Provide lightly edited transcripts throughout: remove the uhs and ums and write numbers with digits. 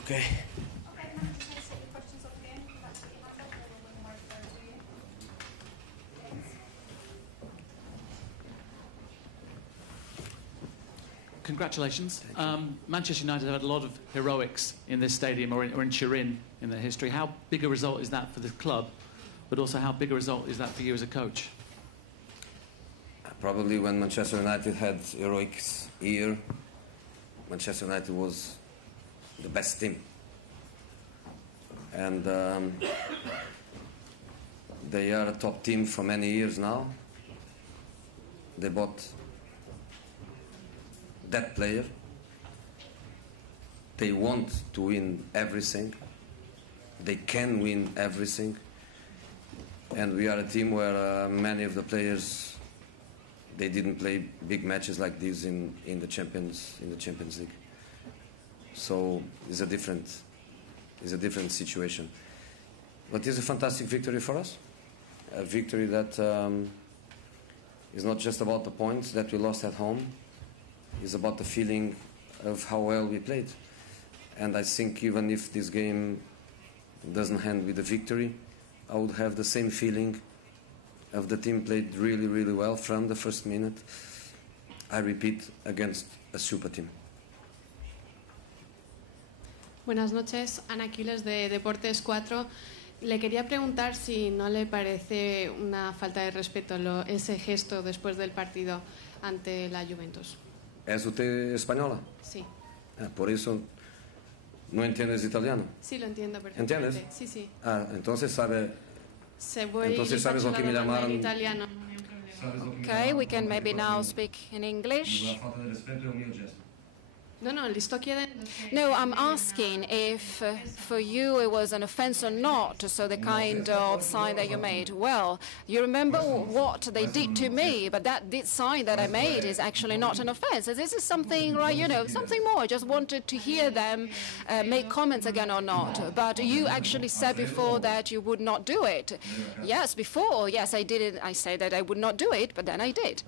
Okay. Congratulations. Manchester United have had a lot of heroics in this stadium or in Turin in their history. How big a result is that for the club, but also how big a result is that for you as a coach? Probably when Manchester United had heroics here, Manchester United was the best team. And they are a top team for many years now. They bought that player. They want to win everything. They can win everything. And we are a team where many of the players, they didn't play big matches like this in the Champions League. So it's a different situation. But it's a fantastic victory for us. A victory that is not just about the points that we lost at home. It's about the feeling of how well we played. And I think even if this game doesn't end with a victory, I would have the same feeling of the team played really, really well from the first minute. I repeat, against a super team. Buenas noches, Ana Aquiles de Deportes 4. Le quería preguntar si no le parece una falta de respeto ese gesto después del partido ante la Juventus. ¿Es usted española? Sí. Por eso no entiendes italiano. Sí, lo entiendo perfectamente. ¿Entiendes? Sí, sí. Entonces sabes Entonces lo que me llamaron. Italiano. Okay, we can maybe now speak in English. No, li sto chiedendo. No, I'm asking if for you it was an offense or not, so the kind of sign that you made. Well, you remember what they did to me, but that sign that I made is actually not an offense. This is something, right, something more. I just wanted to hear them make comments again or not. But you actually said before that you would not do it. Yes, before, yes, I did it. I said that I would not do it, but then I did.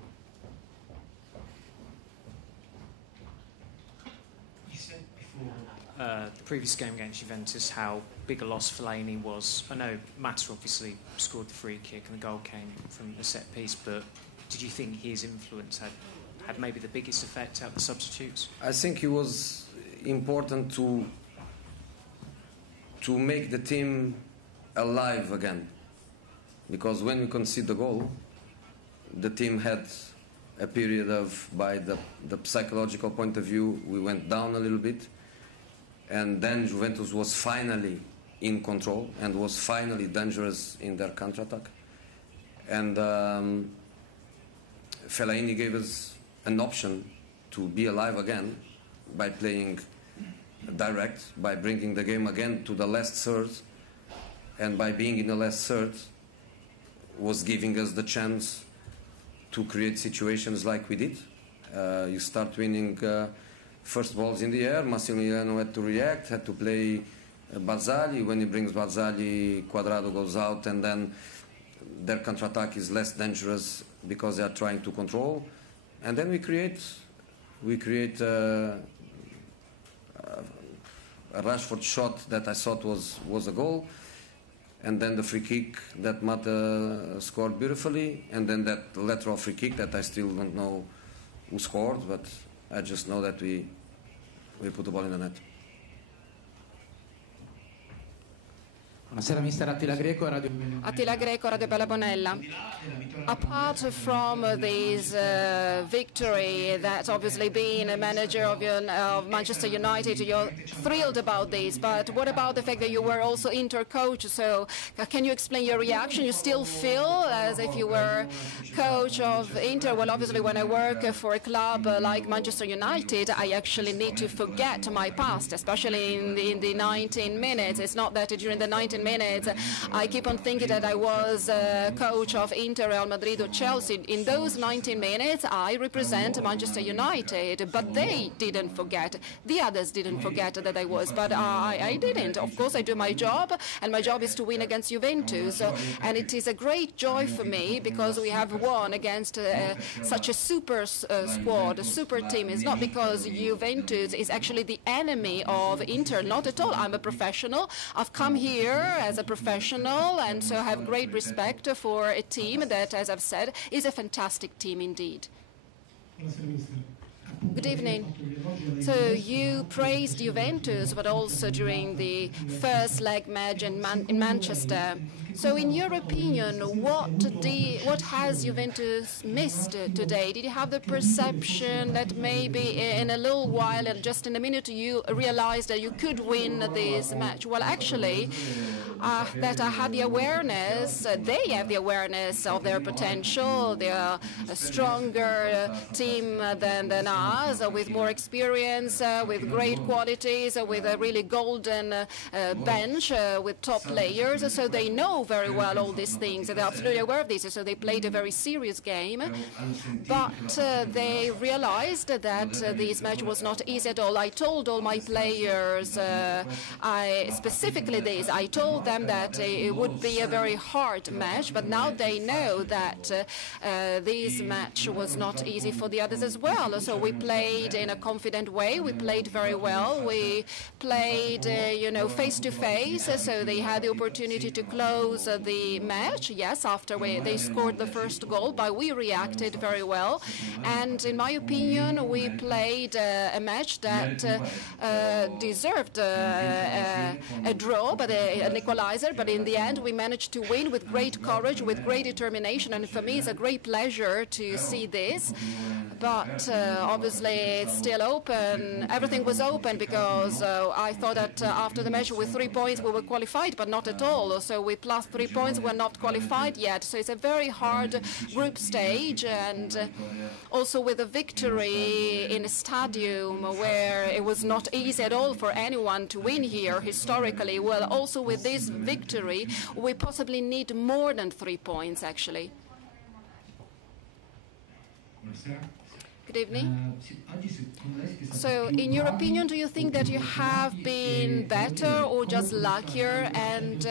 The previous game against Juventus, how big a loss Fellaini was. I know Mata obviously scored the free kick and the goal came from the set piece, but did you think his influence had maybe the biggest effect out of the substitutes? I think it was important to make the team alive again, because when we conceded the goal, the team had a period of, by the psychological point of view, we went down a little bit. And then Juventus was finally in control and was finally dangerous in their counterattack. And Fellaini gave us an option to be alive again by playing direct, by bringing the game again to the last third. And by being in the last third was giving us the chance to create situations like we did. You start winning first balls in the air, Massimiliano had to react, had to play Barzagli. When he brings Barzagli, Cuadrado goes out, and then their counter-attack is less dangerous because they are trying to control. And then we create a Rashford shot that I thought was a goal, and then the free kick that Mata scored beautifully, and then that lateral free kick that I still don't know who scored, but I just know that we put the ball in the net. Buonasera, mister Attila Greco, Radio Attila Greco, Radio Bella Bonella. Apart from this victory, that's obviously being a manager of Manchester United, you're thrilled about this, but what about the fact that you were also Inter coach? So can you explain your reaction? You still feel as if you were coach of Inter? Well, obviously when I work for a club like Manchester United, I actually need to forget my past, especially in the 19 minutes. It's not that during the 19 19 minutes. I keep on thinking that I was coach of Inter, Real Madrid or Chelsea. In those 19 minutes, I represent Manchester United, but they didn't forget. The others didn't forget that I was, but I didn't. Of course, I do my job, and my job is to win against Juventus. And it is a great joy for me because we have won against such a super squad, a super team. It's not because Juventus is actually the enemy of Inter, not at all. I'm a professional. I've come here as a professional, and so I have great respect for a team that, as I've said, is a fantastic team indeed. Good evening. So you praised Juventus, but also during the first leg match in Manchester. So in your opinion, what has Juventus missed today? Did you have the perception that maybe in a little while, and just in a minute, you realized that you could win this match? Well, actually, that I had the awareness, they have the awareness of their potential. They are a stronger team than us, with more experience, with great qualities, with a really golden bench, with top players. So they know very well all these things. They're absolutely aware of this. So they played a very serious game. But they realized that this match was not easy at all. I told all my players, specifically this, I told them that it would be a very hard match, but now they know that this match was not easy for the others as well. So we played in a confident way. We played very well. We played, face to face. So they had the opportunity to close the match. Yes, after they scored the first goal, but we reacted very well. And in my opinion, we played a match that deserved a draw, but an equalizer. But in the end, we managed to win with great courage, with great determination. And for me, it's a great pleasure to see this. But obviously, it's still open. Everything was open because I thought that after the match with 3 points, we were qualified, but not at all. So with plus 3 points, we're not qualified yet. So it's a very hard group stage. And also with a victory in a stadium where it was not easy at all for anyone to win here historically. Well, also with this victory, we possibly need more than 3 points, actually. Good evening. So, in your opinion, do you think that you have been better or just luckier? And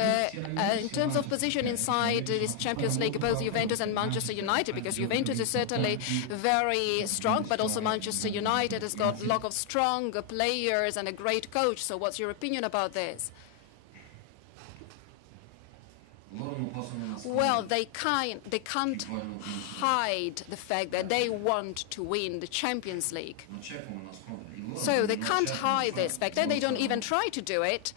in terms of position inside this Champions League, both Juventus and Manchester United, because Juventus is certainly very strong, but also Manchester United has got a lot of strong players and a great coach. So, what's your opinion about this? Well, they can't hide the fact that they want to win the Champions League. So they can't hide this fact, and they don't even try to do it.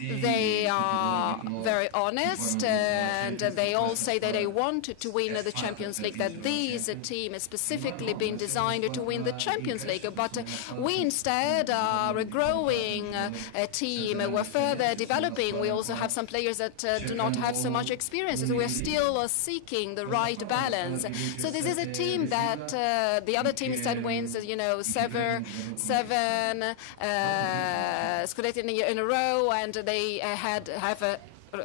They are very honest, and they all say that they want to win the Champions League, that this team has specifically been designed to win the Champions League. But we instead are a growing team. We're further developing. We also have some players that do not have so much experience. So we're still seeking the right balance. So this is a team that the other team instead wins, seven scudetti in a row, and they have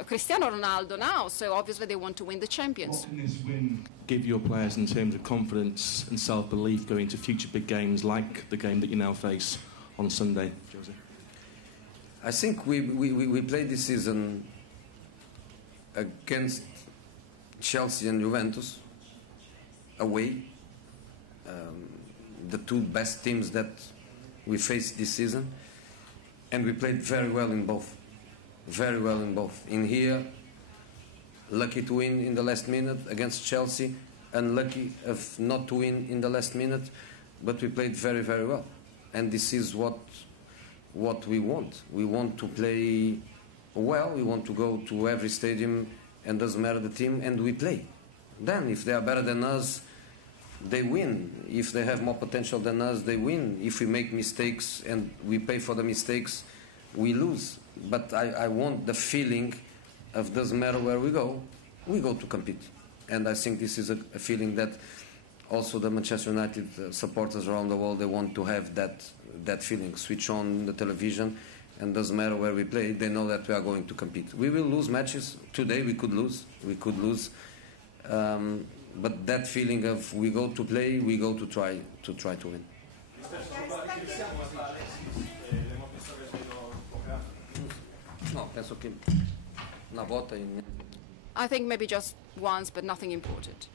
Cristiano Ronaldo now. So obviously they want to win the Champions. What can this win give your players in terms of confidence and self-belief going into future big games like the game that you now face on Sunday, Jose? I think we played this season against Chelsea and Juventus away, the two best teams that we faced this season, and we played very well in both. Very well in both. In here, lucky to win in the last minute against Chelsea, unlucky of not to win in the last minute, but we played very, very well. And this is what we want. We want to play well. We want to go to every stadium, and doesn't matter the team, and we play. Then, if they are better than us, they win. If they have more potential than us, they win. If we make mistakes and we pay for the mistakes, we lose. But I want the feeling of doesn't matter where we go to compete. And I think this is a feeling that also the Manchester United supporters around the world, they want to have that feeling. Switch on the television and doesn't matter where we play, they know that we are going to compete. We will lose matches. Today we could lose. But that feeling of we go to play, we go to try to win. No, penso che una volta in... I think maybe just once, but nothing important.